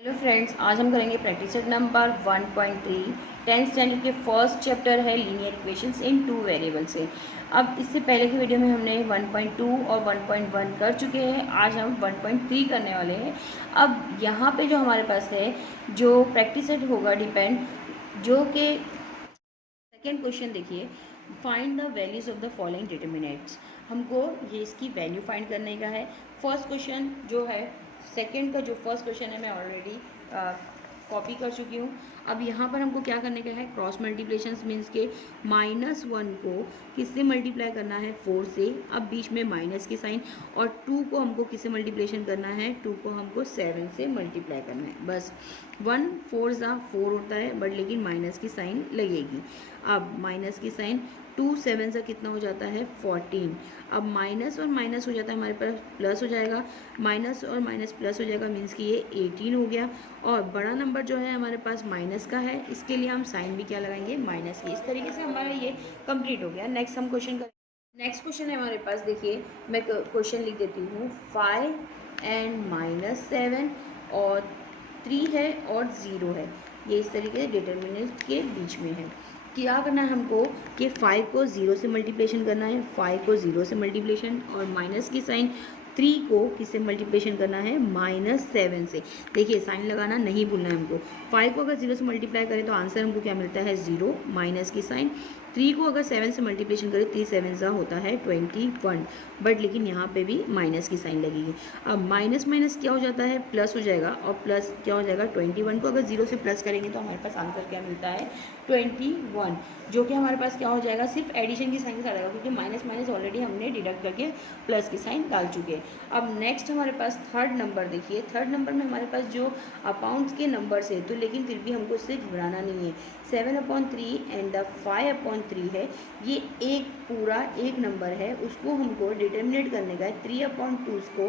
Hello friends, आज हम करेंगे practice set number 1.3 tenth standard के फर्स्ट चैप्टर है लीनियर इक्वेशंस इन टू वेरिएबल से। अब इससे पहले की वीडियो में हमने 1.2 और 1.1 कर चुके हैं। आज हम 1.3 करने वाले हैं। अब यहाँ पे जो हमारे पास है, जो प्रैक्टिस सेट होगा डिपेंड, जो कि सेकेंड क्वेश्चन देखिए, find the values of the following determinants. हमको ये इसकी वैल्यू फाइंड करने का है। फर्स्ट क्वेश्चन जो है, सेकंड का जो फर्स्ट क्वेश्चन है मैं ऑलरेडी कॉपी कर चुकी हूँ। अब यहाँ पर हमको क्या करने का है, क्रॉस मल्टीप्लिकेशन मीन्स के -1 को किससे मल्टीप्लाई करना है, 4 से। अब बीच में माइनस की साइन, और 2 को हमको किससे मल्टीप्लिकेशन करना है, 2 को हमको 7 से मल्टीप्लाई करना है। बस 1 4 4 होता है, बट लेकिन माइनस की साइन लगेगी। अब माइनस की साइन, 2 7 से कितना हो जाता है, 14। अब माइनस और माइनस हो जाता है, हमारे पास प्लस हो जाएगा। माइनस और माइनस प्लस हो जाएगा, मीन्स कि ये 18 हो गया। और बड़ा नंबर जो है हमारे पास माइनस का है, इसके लिए हम साइन भी क्या लगाएंगे, माइनस की। इस तरीके से हमारा ये कंप्लीट हो गया। नेक्स्ट हम क्वेश्चन करें। नेक्स्ट क्वेश्चन है हमारे पास, देखिए मैं क्वेश्चन लिख देती हूँ। 5 एंड -7 और 3 है और 0 है, ये इस तरीके से डिटर्मिनेंट के बीच में है। क्या करना है हमको कि 5 को 0 से मल्टीप्लिकेशन करना है, 5 को 0 से मल्टीप्लिकेशन, और माइनस की साइन 3 को किससे मल्टीप्लिकेशन करना है, -7 से। देखिए साइन लगाना नहीं भूलना है हमको। 5 को अगर 0 से मल्टीप्लाई करें तो आंसर हमको क्या मिलता है, 0। माइनस की साइन 3 को अगर 7 से मल्टीप्लिकेशन करें, 3 7 होता है 21, बट लेकिन यहाँ पे भी माइनस की साइन लगेगी। अब माइनस माइनस क्या हो जाता है, प्लस हो जाएगा, और प्लस क्या हो जाएगा, 21 को अगर 0 से प्लस करेंगे तो हमारे पास आंसर क्या मिलता है, 21, जो कि हमारे पास क्या हो जाएगा, सिर्फ एडिशन की साइन के साथ आएगा, क्योंकि माइनस माइनस ऑलरेडी हमने डिडक्ट करके प्लस की साइन डाल चुके हैं। अब नेक्स्ट हमारे पास थर्ड नंबर देखिए। थर्ड नंबर में हमारे पास जो अपाउंट्स के नंबर्स है, तो लेकिन फिर भी हमको इससे घबराना नहीं है। 7/3 एंड द 5/3 है, ये एक पूरा एक नंबर है, उसको हमको डिटर्मिनेट करने का है 3/2 को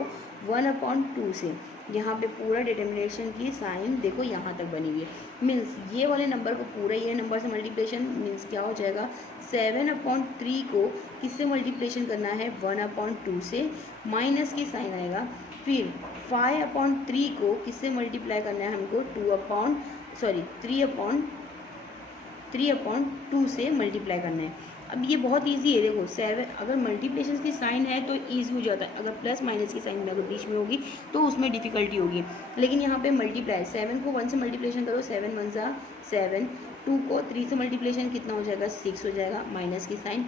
1/2 से। यहाँ पे पूरा डिटर्मिनेशन की साइन देखो यहाँ तक बनी हुई है, मीन्स ये वाले नंबर को पूरा ये नंबर से मल्टीप्लिकेशन, मीन्स क्या हो जाएगा, 7/3 को किससे मल्टीप्लिकेशन करना है, 1/2 से, माइनस की साइन आएगा। फिर 5/3 को किससे मल्टीप्लाई करना है हमको, 3/2 से मल्टीप्लाई करना है। अब ये बहुत इजी है, देखो 7 अगर मल्टीप्लिकेशन की साइन है तो ईजी हो जाता है, अगर प्लस माइनस की साइन अगर बीच में होगी तो उसमें डिफिकल्टी होगी। लेकिन यहाँ पे मल्टीप्लाई, 7 को 1 से मल्टीप्लिकेशन करो, 7 1 7, 2 को 3 से मल्टीप्लिकेशन कितना हो जाएगा, 6 हो जाएगा, माइनस की साइन।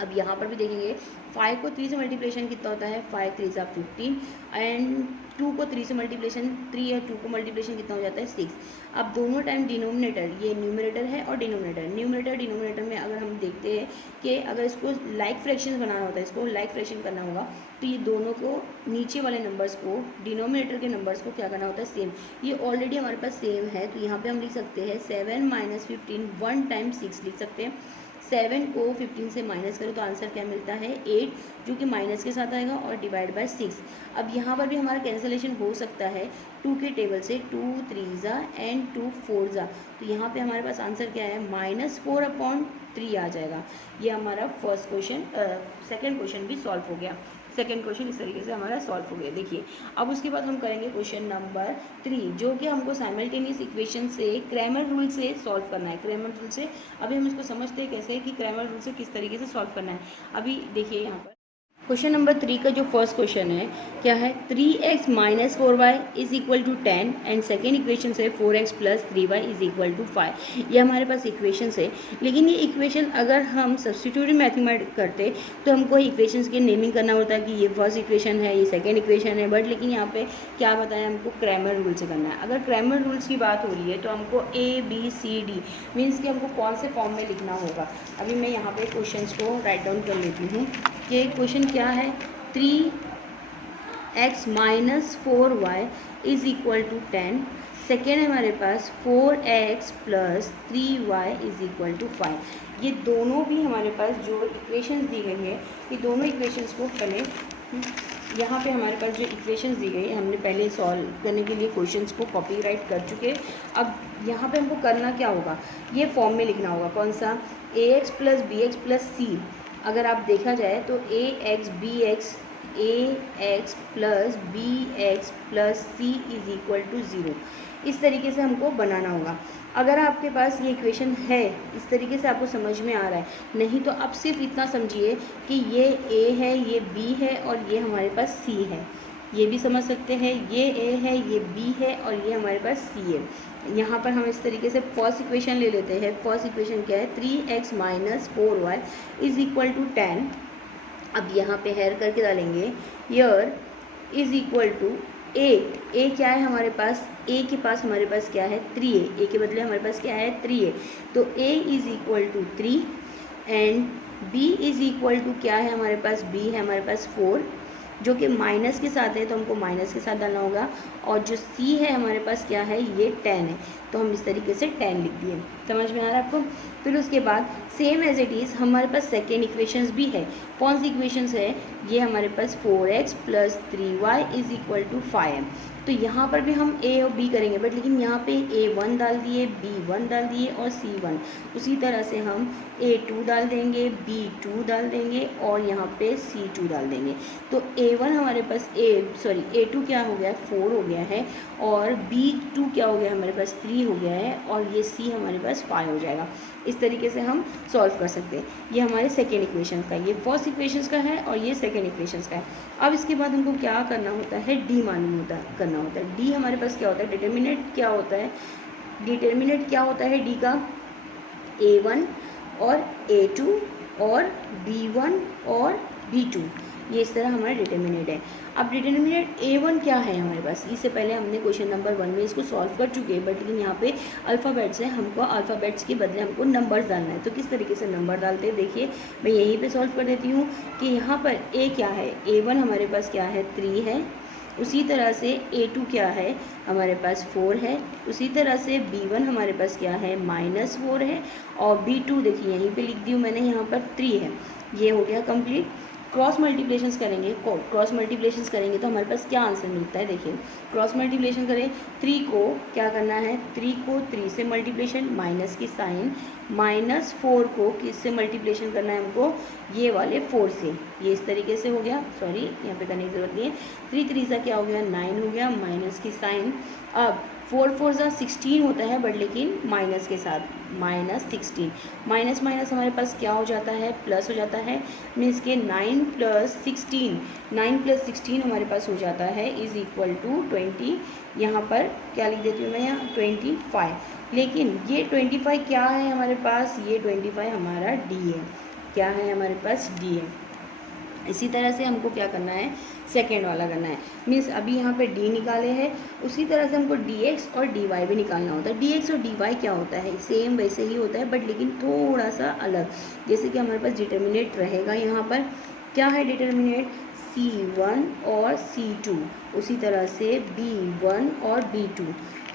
अब यहाँ पर भी देखेंगे, 5 को 3 से मल्टीप्लिकेशन कितना होता है, 5 3 15, एंड 2 को 3 से मल्टीप्लिकेशन 3 है, 2 को मल्टीप्लिकेशन कितना हो जाता है, 6। अब दोनों टाइम डिनोमिनेटर, ये न्यूमरेटर है और डिनोमिनेटर डिनोमिनेटर में अगर हम देखते हैं कि अगर इसको लाइक फ्रैक्शन बनाना होता है, इसको लाइक फ्रैक्शन करना होगा, तो ये दोनों को नीचे वाले नंबर्स को, डिनोमिनेटर के नंबर्स को क्या करना होता है, सेम। ये ऑलरेडी हमारे पास सेम है, तो यहाँ पे हम लिख सकते हैं 7 - 15 1 टाइम 6 लिख सकते हैं। 7 को 15 से माइनस करें तो आंसर क्या मिलता है, 8, जो कि माइनस के साथ आएगा, और डिवाइड बाय 6। अब यहाँ पर भी हमारा कैंसिलेशन हो सकता है 2 के टेबल से, 2 3 एंड 2 4। तो यहाँ पे हमारे पास आंसर क्या है, -4/3 आ जाएगा। ये हमारा फर्स्ट क्वेश्चन, सेकेंड क्वेश्चन भी सॉल्व हो गया। सेकेंड क्वेश्चन इस तरीके से हमारा सॉल्व हो गया। देखिए अब उसके बाद हम करेंगे क्वेश्चन नंबर 3, जो कि हमको साइमल्टेनियस इक्वेशन से क्रैमर रूल से सॉल्व करना है। क्रैमर रूल से अभी हम इसको समझते हैं कैसे, कि क्रैमर रूल से किस तरीके से सॉल्व करना है। अभी देखिए यहाँ पर क्वेश्चन नंबर 3 का जो फर्स्ट क्वेश्चन है, क्या है, 3x - 4y = 10, and second equation है 4x + 3y = 5। ये हमारे पास इक्वेशन है, लेकिन ये इक्वेशन अगर हम सब्स्टिट्यूटिव मैथमेटिक्स करते तो हमको इक्वेशंस की नेमिंग करना होता है कि ये फर्स्ट इक्वेशन है, ये सेकेंड इक्वेशन है, बट लेकिन यहाँ पे क्या बताया, हमको क्रैमर रूल से करना है। अगर क्रैमर रूल्स की बात हो रही है तो हमको ABCD मीन्स कि हमको कौन से फॉर्म में लिखना होगा। अभी मैं यहाँ पे क्वेश्चन को राइट डाउन कर लेती हूँ। ये क्वेश्चन क्या है, 3x - 4y = 10। सेकेंड है हमारे पास 4x + 3y = 5। ये दोनों भी हमारे पास जो इक्वेशंस दी गई है, ये दोनों इक्वेशंस को पहले यहाँ पे हमारे पास जो इक्वेशंस दी गई है, हमने पहले सॉल्व करने के लिए क्वेश्चंस को कॉपी राइट कर चुके हैं। अब यहाँ पे हमको करना क्या होगा, ये फॉर्म में लिखना होगा, कौन सा, ax + bx + c। अगर आप देखा जाए तो ax bx ax plus bx plus c is equal to 0। इस तरीके से हमको बनाना होगा। अगर आपके पास ये इक्वेशन है, इस तरीके से आपको समझ में आ रहा है, नहीं तो आप सिर्फ इतना समझिए कि ये a है, ये b है और ये हमारे पास c है। ये भी समझ सकते हैं, ये a है, ये b है और ये हमारे पास c है। यहाँ पर हम इस तरीके से फर्स्ट इक्वेशन ले लेते हैं। फर्स्ट इक्वेशन क्या है, 3x minus 4y is equal to 10। अब यहाँ पे हेर करके डालेंगे, यर इज इक्वल टू ए क्या है हमारे पास, ए के पास हमारे पास क्या है 3a, ए के बदले हमारे पास क्या है 3a, तो a is equal to 3 and b is equal to क्या है हमारे पास, b है हमारे पास 4, जो कि माइनस के साथ है तो हमको माइनस के साथ डालना होगा, और जो c है हमारे पास क्या है, ये 10 है, तो हम इस तरीके से 10 लिख दिए। समझ में आ रहा है आपको। फिर उसके बाद सेम एज इट इज़ हमारे पास सेकेंड इक्वेशंस भी है। कौन सी इक्वेशंस है, ये हमारे पास 4x plus 3y is equal to 5। तो यहाँ पर भी हम a और b करेंगे, बट लेकिन यहाँ पे a1 डाल दिए, b1 डाल दिए और c1। उसी तरह से हम a2 डाल देंगे, b2 डाल देंगे और यहाँ पे c2 डाल देंगे। तो a1 हमारे पास a2 क्या हो गया, 4 हो गया है, और b2 क्या हो गया हमारे पास 3 हो गया है, और ये c हमारे पास 5 हो जाएगा। इस तरीके से हम सॉल्व कर सकते हैं। ये हमारे सेकेंड इक्वेशन का, ये फर्स्ट इक्वेशन का है और ये सेकेंड इक्वेशन का है। अब इसके बाद हमको क्या करना होता है, डी मालूम करना होता है। डी हमारे पास क्या होता है, डिटर्मिनेंट क्या होता है, डिटर्मिनेंट क्या होता है डी का, a1 और a2 और b1 और b2, ये इस तरह हमारा डिटर्मिनेंट है। अब डिटर्मिनेंट a1 क्या है हमारे पास, इससे पहले हमने क्वेश्चन नंबर 1 में इसको सॉल्व कर चुके हैं, बट लेकिन यहाँ पे अल्फ़ाबेट्स है, हमको अल्फ़ाबेट्स के बदले हमको नंबर्स डालना है। तो किस तरीके से नंबर डालते हैं, देखिए मैं यहीं पे सॉल्व कर देती हूँ कि यहाँ पर a क्या है, a1 हमारे पास क्या है 3 है, उसी तरह से a2 क्या है हमारे पास 4 है, उसी तरह से b1 हमारे पास क्या है -4 है, और b2 देखिए यहीं पे लिख दी हूँ मैंने, यहाँ पर 3 है। ये हो गया कंप्लीट। क्रॉस मल्टीप्लिकेशंस करेंगे, क्रॉस मल्टीप्लिकेशंस करेंगे तो हमारे पास क्या आंसर मिलता है, देखिए क्रॉस मल्टीप्लिकेशन करें, 3 को क्या करना है, 3 को 3 से मल्टीप्लिकेशन, माइनस की साइन, -4 को किससे मल्टीप्लिकेशन करना है हमको, ये वाले 4 से। ये इस तरीके से हो गया, सॉरी यहाँ पे करने की ज़रूरत नहीं है, 3 3 सा क्या हो गया 9 हो गया, माइनस की साइन। अब 4 4 सा 16 होता है, बट लेकिन माइनस के साथ, -16, माइनस माइनस हमारे पास क्या हो जाता है, प्लस हो जाता है, मीन्स के 9 + 16 हमारे पास हो जाता है इज़ इक्वल टू 20। यहाँ पर क्या लिख देती हूँ मैं, यहाँ 25। लेकिन ये 25 क्या है हमारे पास, ये 25 हमारा डी है, क्या है हमारे पास, डी है। इसी तरह से हमको क्या करना है, सेकेंड वाला करना है, मीन्स अभी यहाँ पे d निकाले हैं, उसी तरह से हमको dx और dy भी निकालना होता है। dx और dy क्या होता है, सेम वैसे ही होता है, बट लेकिन थोड़ा सा अलग। जैसे कि हमारे पास डिटर्मिनेंट रहेगा, यहाँ पर क्या है डिटर्मिनेंट, c1 और c2, उसी तरह से b1 और b2,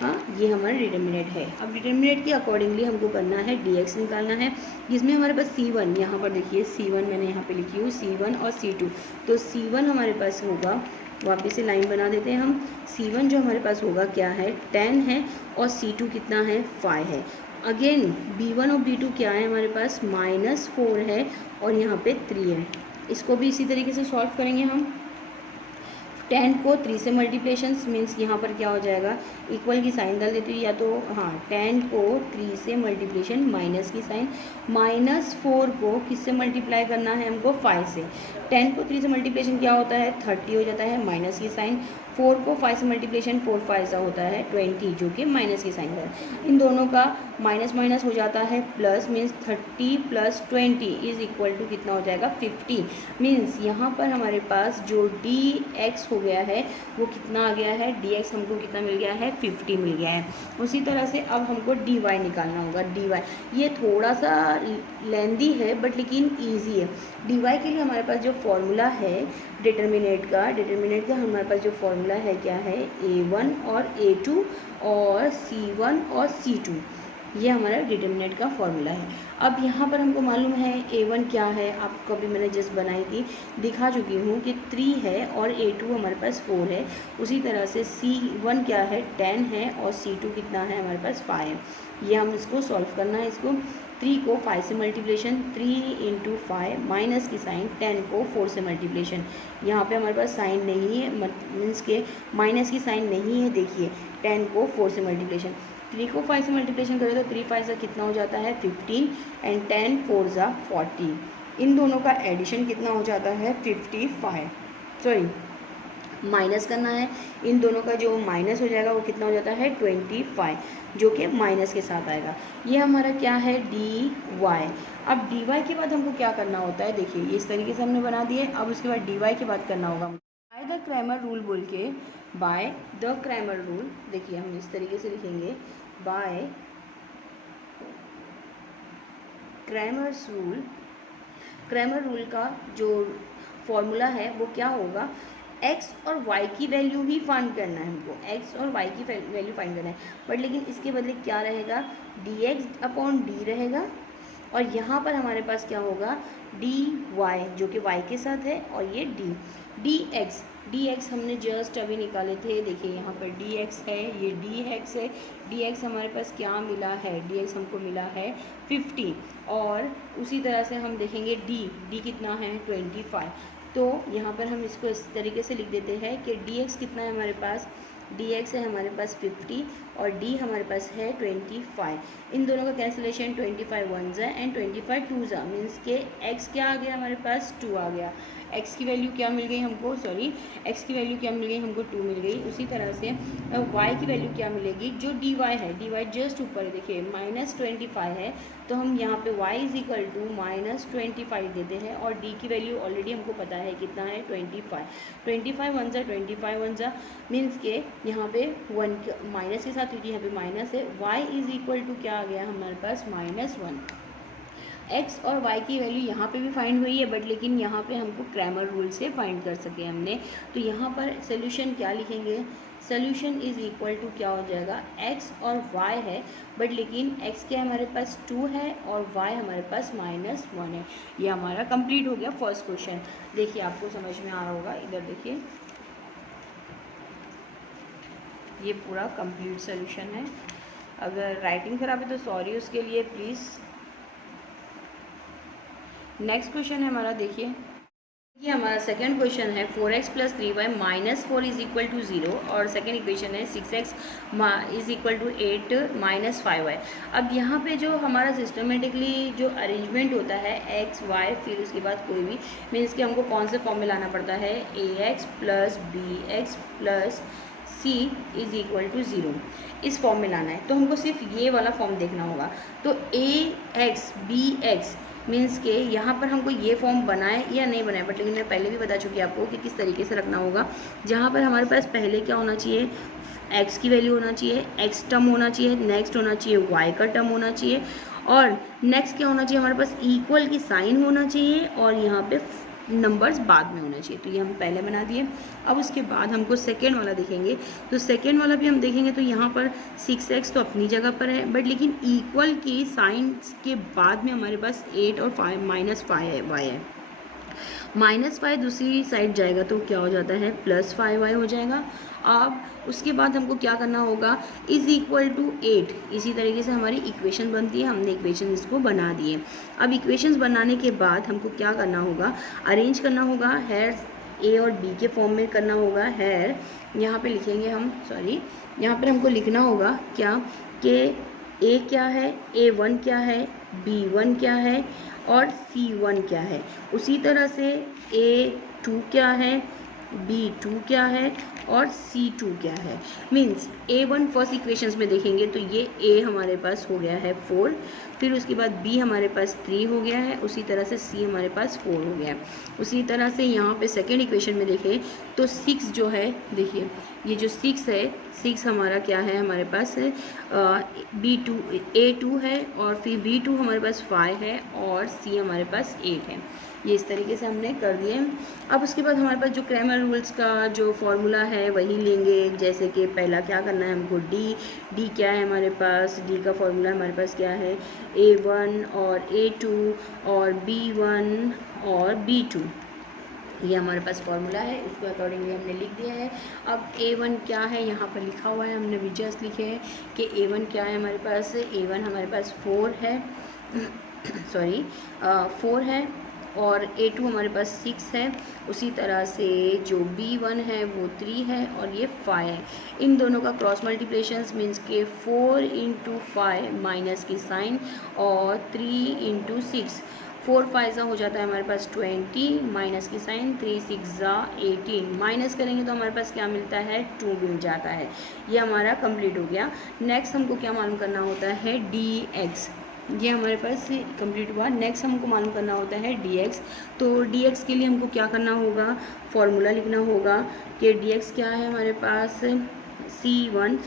हाँ ये हमारा डिटर्मिनेंट है। अब डिटर्मिनेंट के अकॉर्डिंगली हमको करना है dx निकालना है, जिसमें हमारे पास c1, यहाँ पर देखिए c1 मैंने यहाँ पे लिखी हूँ, c1 और c2, तो c1 हमारे पास होगा, वापस से लाइन बना देते हैं हम, c1 जो हमारे पास होगा क्या है 10 है, और c2 कितना है 5 है। अगेन b1 और b2 क्या है हमारे पास, -4 है और यहाँ पे 3 है। इसको भी इसी तरीके से सॉल्व करेंगे हम। 10 को 3 से मल्टीप्लिकेशन, मीन्स यहाँ पर क्या हो जाएगा, इक्वल की साइन डाल देती हूँ, या तो हाँ 10 को 3 से मल्टीप्लिकेशन, माइनस की साइन, -4 को किससे मल्टीप्लाई करना है हमको, 5 से। 10 को 3 से मल्टीप्लिकेशन क्या होता है, 30 हो जाता है, माइनस की साइन। 4 को 5 से मल्टीप्लिकेशन, 4 5 सा होता है 20, जो कि माइनस की साइन है। इन दोनों का माइनस माइनस हो जाता है plus, means 30 + 20 is equal to कितना हो जाएगा 50। मीन्स यहाँ पर हमारे पास जो dx हो गया है वो कितना आ गया है, dx हमको कितना मिल गया है, 50 मिल गया है। उसी तरह से अब हमको dy निकालना होगा। dy ये थोड़ा सा लेंदी है, बट लेकिन ईजी है। dy के लिए हमारे पास जो फॉर्मूला है डिटर्मिनेंट का हमारे पास जो फॉर्मूला है क्या है, a1 और a2 और c1 और c2, ये हमारा डिटर्मिनेंट का फॉर्मूला है। अब यहाँ पर हमको मालूम है a1 क्या है, आपको अभी मैंने जस्ट बनाई थी, दिखा चुकी हूँ कि 3 है और a2 हमारे पास 4 है। उसी तरह से c1 क्या है 10 है और c2 कितना है हमारे पास 5 है। ये हम इसको सॉल्व करना है। इसको 3 को 5 से मल्टीप्लिकेशन, 3 इंटू 5 माइनस की साइन, 10 को 4 से मल्टीप्लिकेशन। यहाँ पे हमारे पास साइन नहीं है, मीन्स के माइनस की साइन नहीं है। देखिए 10 को 4 से मल्टीप्लिकेशन, 3 को 5 से मल्टीप्लिकेशन करें तो 3 5 से कितना हो जाता है 15 एंड 10 4 ज़ा 40। इन दोनों का एडिशन कितना हो जाता है 55। सॉरी माइनस करना है, इन दोनों का जो माइनस हो जाएगा वो कितना हो जाता है 25, जो कि माइनस के साथ आएगा। ये हमारा क्या है dy। अब dy के बाद हमको क्या करना होता है, देखिए इस तरीके से हमने बना दिए। अब उसके बाद dy के बाद करना होगा बाय द क्रैमर रूल बोल के, बाय द क्रैमर रूल। देखिए हम इस तरीके से लिखेंगे by Cramer's rule. Cramer rule का जो फॉर्मूला है वो क्या होगा, x और y की वैल्यू ही फाइंड करना है हमको, x और y की वैल्यू फाइंड करना है। बट लेकिन इसके बदले क्या रहेगा, dx अपॉन d रहेगा, और यहाँ पर हमारे पास क्या होगा dy जो कि y के साथ है, और ये dx हमने जस्ट अभी निकाले थे। देखिए यहाँ पर dx है, ये dx है। dx हमारे पास क्या मिला है, dx हमको मिला है 50, और उसी तरह से हम देखेंगे d कितना है 25। तो यहाँ पर हम इसको इस तरीके से लिख देते हैं कि dx कितना है हमारे पास, dx है हमारे पास 50 और d हमारे पास है 25। इन दोनों का कैंसिलेशन 25 1 ज़ा एंड 25 2 ज़ा, मीन्स के x क्या आ गया हमारे पास 2 आ गया। x की वैल्यू क्या मिल गई हमको, x की वैल्यू क्या मिल गई हमको 2 मिल गई। उसी तरह से y की वैल्यू क्या मिलेगी, जो dy है, dy जस्ट ऊपर है, देखिए -25 है, तो हम यहाँ पे y इज इक्वल टू -25 देते हैं, और d की वैल्यू ऑलरेडी हमको पता है कितना है 25 1 ज़ा 25 1 ज़ा, मीन्स के यहाँ पे 1 माइनस के साथ, क्योंकि यहाँ पे माइनस है, y इज इक्वल टू क्या आ गया हमारे पास -1। x और y की वैल्यू यहाँ पे भी फाइंड हुई है, बट लेकिन यहाँ पे हमको क्रैमर रूल से फाइंड कर सके हमने। तो यहाँ पर सोल्यूशन क्या लिखेंगे, सोल्यूशन इज इक्वल टू क्या हो जाएगा, x और y है, बट लेकिन x के हमारे पास 2 है और y हमारे पास -1 है। ये हमारा कंप्लीट हो गया फर्स्ट क्वेश्चन। देखिए आपको समझ में आ रहा होगा, इधर देखिए ये पूरा कंप्लीट सोल्यूशन है। अगर राइटिंग खराब है तो सॉरी उसके लिए प्लीज़। नेक्स्ट क्वेश्चन है हमारा, देखिए ये हमारा सेकंड क्वेश्चन है 4x + 3y - 4 is equal to 0, और सेकंड इक्वेशन है 6x is equal to 8 - 5y। अब यहाँ पे जो हमारा सिस्टमेटिकली जो अरेंजमेंट होता है x y, फिर उसके बाद कोई भी मीन्स कि हमको कौन से फॉर्म में लाना पड़ता है, ax + bx + c is equal to 0, इस फॉर्म में लाना है। तो हमको सिर्फ ये वाला फॉर्म देखना होगा। तो ax bx मीन्स के यहाँ पर हमको ये फॉर्म बनाए या नहीं बनाए, बट लेकिन मैं पहले भी बता चुकी आपको कि किस तरीके से रखना होगा। जहाँ पर हमारे पास पहले क्या होना चाहिए, x की वैल्यू होना चाहिए, x टर्म होना चाहिए, नेक्स्ट होना चाहिए y का टर्म होना चाहिए, और नेक्स्ट क्या होना चाहिए हमारे पास इक्वल की साइन होना चाहिए, और यहाँ पे नंबर्स बाद में होना चाहिए। तो ये हम पहले बना दिए। अब उसके बाद हमको सेकेंड वाला देखेंगे, तो सेकेंड वाला भी हम देखेंगे तो यहाँ पर 6x तो अपनी जगह पर है, बट लेकिन इक्वल की साइन के बाद में हमारे पास 8 और 5 -5 है, y है। -5 दूसरी साइड जाएगा तो क्या हो जाता है +5y हो जाएगा। अब उसके बाद हमको क्या करना होगा, इज इक्वल टू 8, इसी तरीके से हमारी इक्वेशन बनती है। हमने इक्वेशन इसको बना दिए। अब इक्वेशंस बनाने के बाद हमको क्या करना होगा, अरेंज करना होगा, हेयर ए और बी के फॉर्म में करना होगा। हेयर यहाँ पे लिखेंगे हम, यहाँ पर हमको लिखना होगा क्या कि ए क्या है, A1 क्या है, B1 क्या है और C1 क्या है। उसी तरह से A2 क्या है, B2 क्या है और C2 क्या है। मीन्स A1 फर्स्ट इक्वेशंस में देखेंगे तो ये A हमारे पास हो गया है 4, फिर उसके बाद B हमारे पास 3 हो गया है, उसी तरह से C हमारे पास 4 हो गया है। उसी तरह से यहाँ पे सेकेंड इक्वेशन में देखें तो 6 जो है, देखिए ये जो 6 है, 6 हमारा क्या है हमारे पास A2 है, और फिर B2 हमारे पास 5 है और C हमारे पास 8 है। ये इस तरीके से हमने कर दिए। अब उसके बाद हमारे पास जो क्रैमर रूल्स का जो फॉर्मूला है वही लेंगे। जैसे कि पहला क्या करना है हमको, डी क्या है हमारे पास, डी का फॉर्मूला हमारे पास क्या है, A1 और A2 और B1 और B2। ये हमारे पास फॉर्मूला है, उसको अकॉर्डिंगली हमने लिख दिया है। अब A1 क्या है यहाँ पर लिखा हुआ है, हमने भी जस्ट लिखे हैं कि A1 क्या है हमारे पास। A1 हमारे पास 4 है सॉरी 4 है, और A2 हमारे पास 6 है। उसी तरह से जो B1 है वो 3 है और ये 5 है। इन दोनों का क्रॉस मल्टीप्लिकेशन मीन्स के 4 इंटू 5 माइनस की साइन और 3 इंटू 6, 4 5 हो जाता है हमारे पास 20 माइनस की साइन, 3 6 18, माइनस करेंगे तो हमारे पास क्या मिलता है 2 मिल जाता है। ये हमारा कंप्लीट हो गया। नेक्स्ट हमको क्या मालूम करना होता है dx, ये हमारे पास कंप्लीट हुआ। नेक्स्ट हमको मालूम करना होता है dx। तो dx के लिए हमको क्या करना होगा, फॉर्मूला लिखना होगा कि dx क्या है हमारे पास C1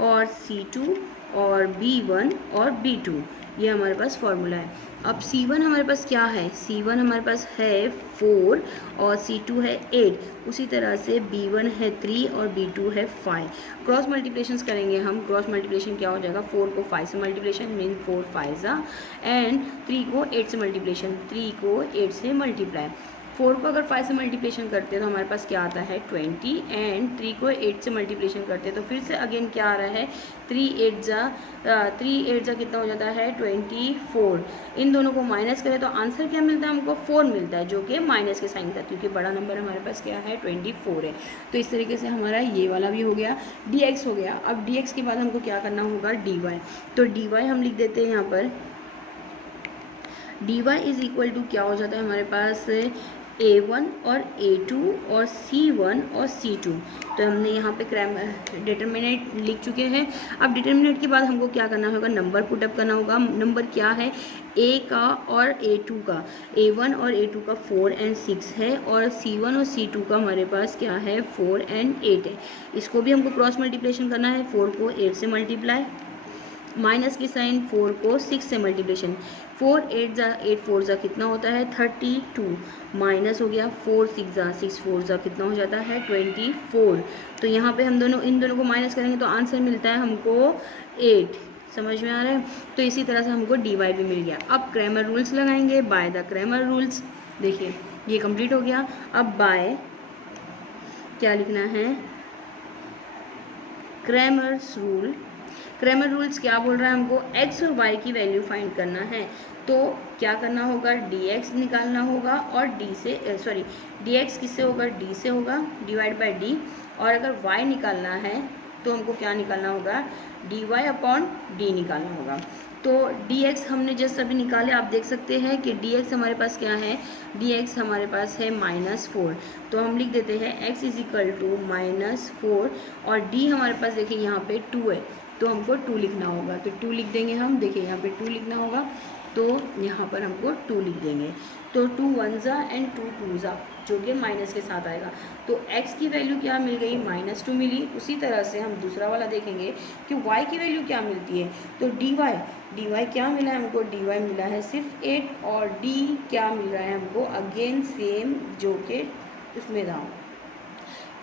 और C2 और B1 और B2, ये हमारे पास फॉर्मूला है। अब C1 हमारे पास क्या है, C1 हमारे पास है 4 और C2 है 8। उसी तरह से B1 है 3 और B2 है 5। क्रॉस मल्टीप्लिकेशन करेंगे हम। क्रॉस मल्टीप्लिकेशन क्या हो जाएगा, 4 को 5 से मल्टीप्लिकेशन मीन 4 5 एंड 3 को 8 से मल्टीप्लिकेशन, 3 को 8 से मल्टीप्लाई। 4 को अगर 5 से मल्टीप्लिकेशन करते हैं तो हमारे पास क्या आता है 20, एंड 3 को 8 से मल्टीप्लिकेशन करते हैं तो फिर से अगेन क्या आ रहा है 3 8 जा कितना हो जाता है 24। इन दोनों को माइनस करें तो आंसर क्या मिलता है हमको 4 मिलता है, जो कि माइनस के साइन का, क्योंकि बड़ा नंबर हमारे पास क्या है 24 है। तो इस तरीके से हमारा ये वाला भी हो गया, dx हो गया। अब dx के बाद हमको क्या करना होगा dy। तो dy हम लिख देते हैं यहाँ पर, dy इज इक्वल टू क्या हो जाता है हमारे पास A1 और A2 और C1 और C2। तो हमने यहाँ पे डिटर्मिनेंट लिख चुके हैं। अब डिटर्मिनेंट के बाद हमको क्या करना होगा, नंबर पुटअप करना होगा। नंबर क्या है A का और A2 का, A1 और A2 का 4 एंड 6 है, और C1 और C2 का हमारे पास क्या है 4 एंड 8 है। इसको भी हमको क्रॉस मल्टीप्लिकेशन करना है, 4 को 8 से मल्टीप्लाई, माइनस की साइन 4 को 6 से मल्टीप्लिकेशन, 4 8 4 कितना होता है 32, माइनस हो गया 4 6 4 कितना हो जाता है 24। तो यहाँ पे हम इन दोनों को माइनस करेंगे तो आंसर मिलता है हमको 8। समझ में आ रहा है। तो इसी तरह से हमको dy भी मिल गया। अब क्रैमर रूल्स लगाएंगे, बाय द क्रैमर रूल्स। देखिए ये कंप्लीट हो गया। अब बाय क्या लिखना है, क्रैमर्स रूल। क्रैमर रूल्स क्या बोल रहा है, हमको x और y की वैल्यू फाइंड करना है। तो क्या करना होगा, dx निकालना होगा और dx किससे होगा, d से होगा, डिवाइड बाय d। और अगर y निकालना है तो हमको क्या निकालना होगा, dy अपॉन d निकालना होगा। तो dx हमने जस्ट अभी निकाले, आप देख सकते हैं कि dx हमारे पास क्या है, dx हमारे पास है -4। तो हम लिख देते हैं x इज इक्वल टू -4, और d हमारे पास देखिए यहाँ पे 2 है तो हमको 2 लिखना होगा। तो 2 लिख देंगे हम, देखिए यहाँ पे 2 लिखना होगा तो यहाँ पर हमको 2 लिख देंगे। तो 2 1 एंड 2 2 जो कि माइनस के साथ आएगा। तो x की वैल्यू क्या मिल गई, -2 मिली। उसी तरह से हम दूसरा वाला देखेंगे कि y की वैल्यू क्या मिलती है। तो dy क्या मिला है हमको, dy मिला है सिर्फ 8, और d क्या मिल रहा है हमको, अगेन सेम जो कि उसमें था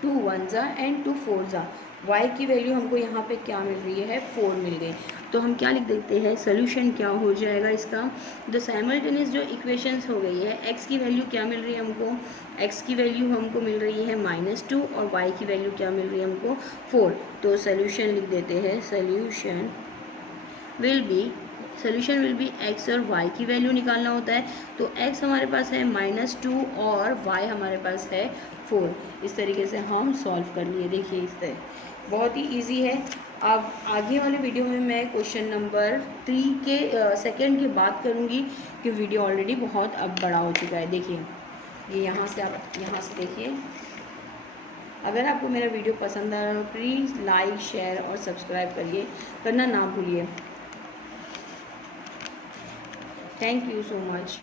2 1 एंड 2 4 y की वैल्यू हमको यहाँ पे क्या मिल रही है 4 मिल गई। तो हम क्या लिख देते हैं, सोल्यूशन क्या हो जाएगा इसका, जो साइमल्टेनियस जो इक्वेशंस हो गई है, x की वैल्यू क्या मिल रही है हमको, x की वैल्यू हमको मिल रही है -2 और y की वैल्यू क्या मिल रही है हमको 4। तो सोल्यूशन लिख देते हैं, सोल्यूशन विल बी x और y की वैल्यू निकालना होता है। तो x हमारे पास है -2 और y हमारे पास है 4। इस तरीके से हम सॉल्व कर लिए। देखिए इस तरह बहुत ही इजी है। अब आगे वाले वीडियो में मैं क्वेश्चन नंबर 3 के सेकंड की बात करूँगी कि वीडियो ऑलरेडी बहुत अब बड़ा हो चुका है। देखिए ये यहाँ से आप यहाँ से देखिए। अगर आपको मेरा वीडियो पसंद आ रहा हो प्लीज़ लाइक शेयर और सब्सक्राइब करना ना भूलिए। Thank you so much.